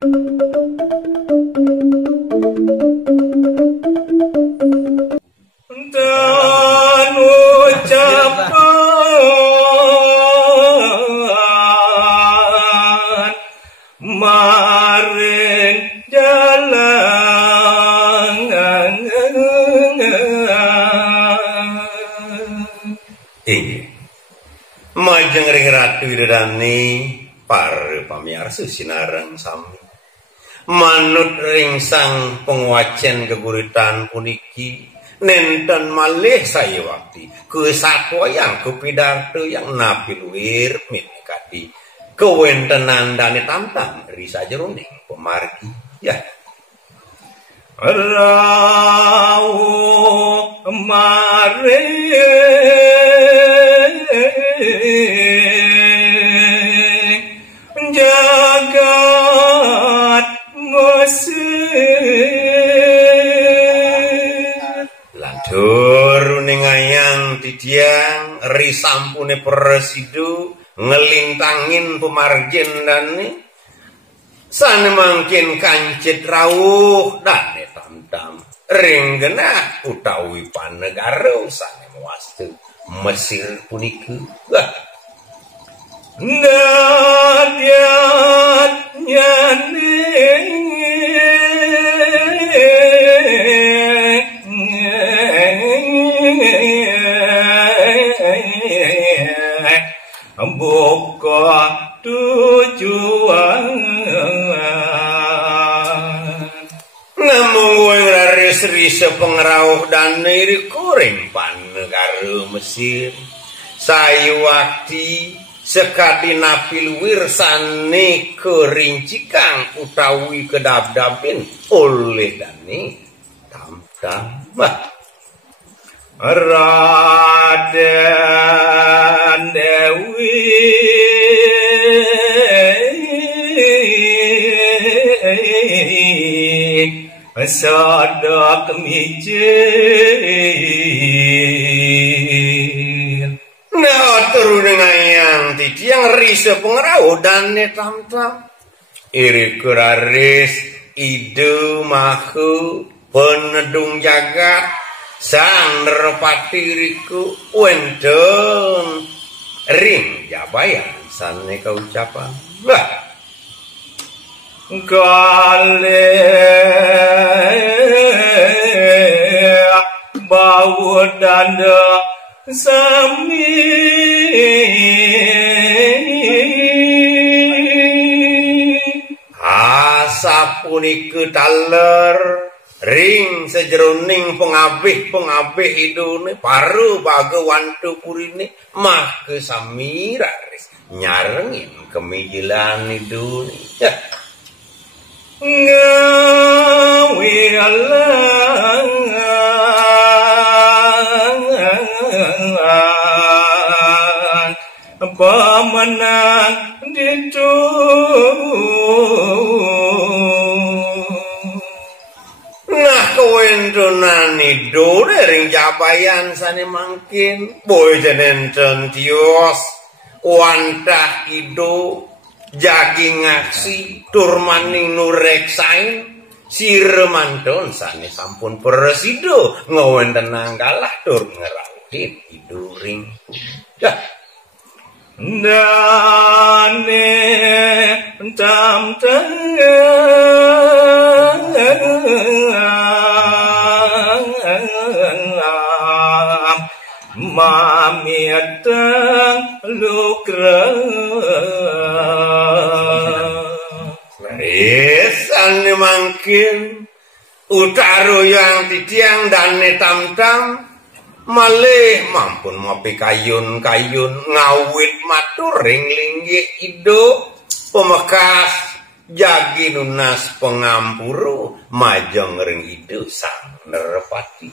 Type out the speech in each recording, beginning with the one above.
Dan ucapan maring jalan majeng ring Ratu Widodani para pamirsa sinareng sami manut ring sang penguwajen geguritan puniki nenten malih saya wakti kesatwayang kepidato yang napi luwir minikati kewentenan dane tamtam risa jeroning pemargi ya rawuh maring jagat Mesir lantur ning ayang tidiang risampune presidu ngelintangin pemargin dane sane mangkin kancit rawuh dane tamtam ring genah utawi panegara sane muastu Mesir puniki Nadiat nyaning buka tujuan namun ngaris-ris pengrauh dan iri kuring panegara Mesir sayu wakti sekadi napil wirsane kerincikang utawi kedap-dapin oleh dani tamtam Raden Dewi sadak mijil nah turun yang tidiang risa pengrauh dan tamtam iri kuraris ide mahu penedung jagat sang nerpatiriku wendon ring jabayan sane kaucapan lah kale bau danda sami asapunike taler ring sejeroning pengabih idune paru bagawantu kurine mah kesamiraris nyarengin kemijilan idune ngawi Allah pemenang ditu nah kewendonan ido ring jabayan sane mangkin boy jenenten tios wantah ido jaging ngaksi turmaning nureksain siremanton sane sampun presido ngawenten kalah tur ngerawit ido ring dane tamtam mamiatang lukra esan mangkin utaro yang tidiang dane tamtam malih mampun ngopi kayun-kayun ngawit matur ring linggih ido pemekas jagi nunas pengampuru majeng ring ido sang nerpati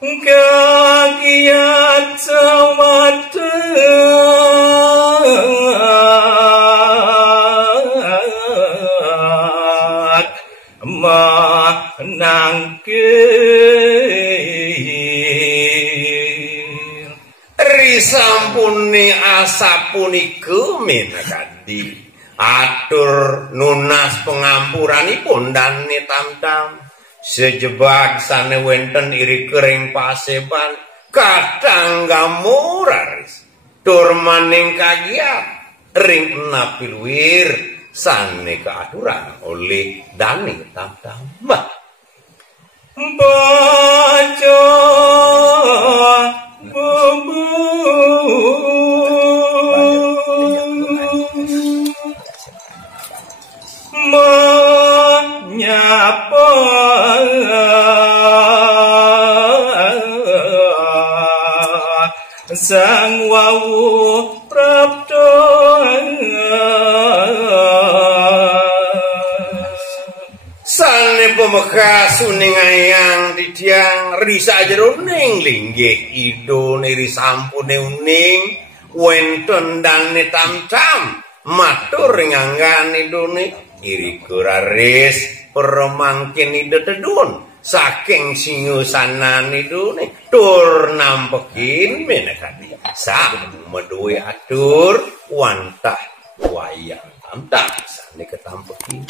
kagiat samata manangkir risampuni asapuniku minakadi atur nunas pengampuranipun dane tamtam sejebak sane wenten iri kering paseban kadang gamuraris tur maning kagiat ring napilwir sane keaturan oleh dane tamtam baca bubu menyapa sang wawu prapto sane pemekas uning ayang didiang risa jeroning linggih idone risampune uning wenten dane tamtam matur nganggan idone iri kuraris permangkin idetedun saking singusanan idone tur nampekin menekati sak meduwe atur wantah wayang tamtam sane ketampekin